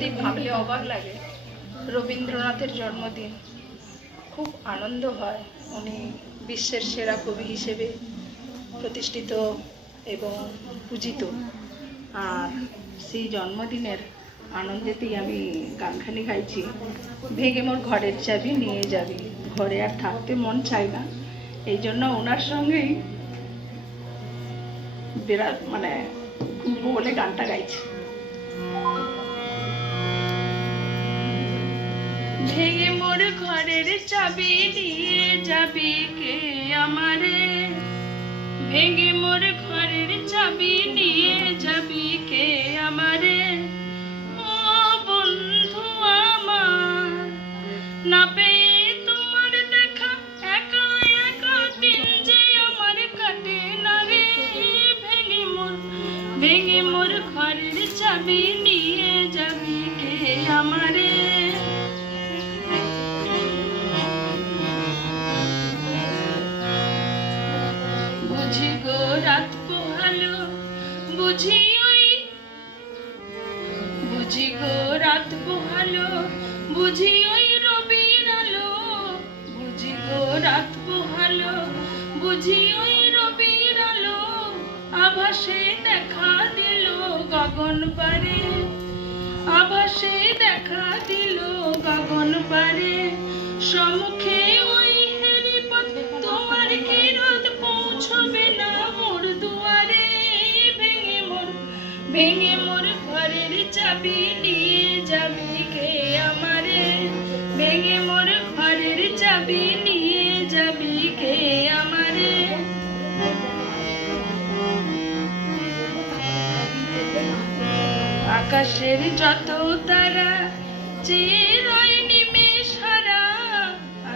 সত্যি ভাবলে অবাক লাগে। রবীন্দ্রনাথের জন্মদিন, খুব আনন্দ হয়। উনি বিশ্বের সেরা কবি হিসেবে প্রতিষ্ঠিত এবং পূজিত। আর সেই জন্মদিনের আনন্দেতেই আমি গানখানি গাইছি, ভেঙে মোর ঘরের চাবি নিয়ে যাবি। ঘরে আর থাকতে মন চায় না, এই জন্য ওনার সঙ্গেই বিরাট বলে গানটা গাইছি। ভেঙে মোর ঘরের চাবি নিয়ে যাবি কে আমারে, ভেঙে মোর ঘরের চাবি নিয়ে যাবি কে আমারে। ও বন্ধু আমার, না পেয়ে তোমার দেখা একা একা দিন যে আমার কাটে না রে। ভেঙে মোর ঘরের চাবি নিয়ে যাবি কে আমারে। বুঝি গো রাত পোহালো, বুঝি গো রাত পোহালো, বুঝি ওই রবির আলো। বুঝি গো রাত পোহালো, বুঝি ওই রবির আলো। আভাসে দেখা দিল গগন পারে, আভাসে দেখা দিল গগন পারে। সম্মুখে ওই হেরিপথ, তোমার কি রোদ পৌঁছবে না মোর দুয়ারে। ভেঙে মোর ঘরের চাবি নিয়ে যাবি কে আমারে। ভেঙে মোর ঘরের চাবি নিয়ে যাবি কে আমারে। আকাশের যত তারা চেয়ে রয় নিমেষ হারা,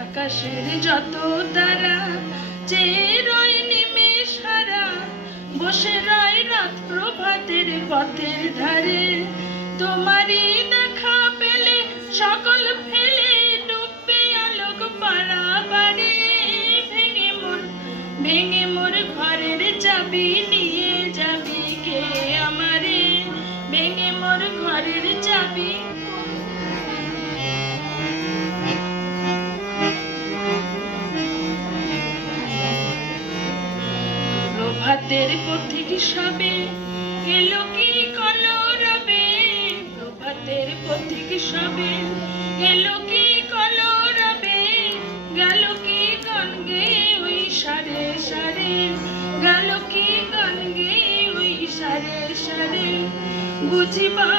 আকাশের যত তারা চেয়ে রয় নিমেষ হারা। বসে রয় রাত প্রভাতের পথের ধারে, তোমারই দেখা পেলে সকল ফেলে ডুববে আলোক পারাবারে। ভেঙে মোর ঘরের চাবি নিয়ে যাবি কে আমারে। ভেঙে মোর ঘরের চাবি। প্রভাতের পথিক সবে এলো কি কলরবে। প্রভাতের পথিক সবে এলো কি কলরবে। গেল কি গান গেয়ে ওই সারে সারে, গেল কি গান গেয়ে ওই সারে সারে। বুঝি বা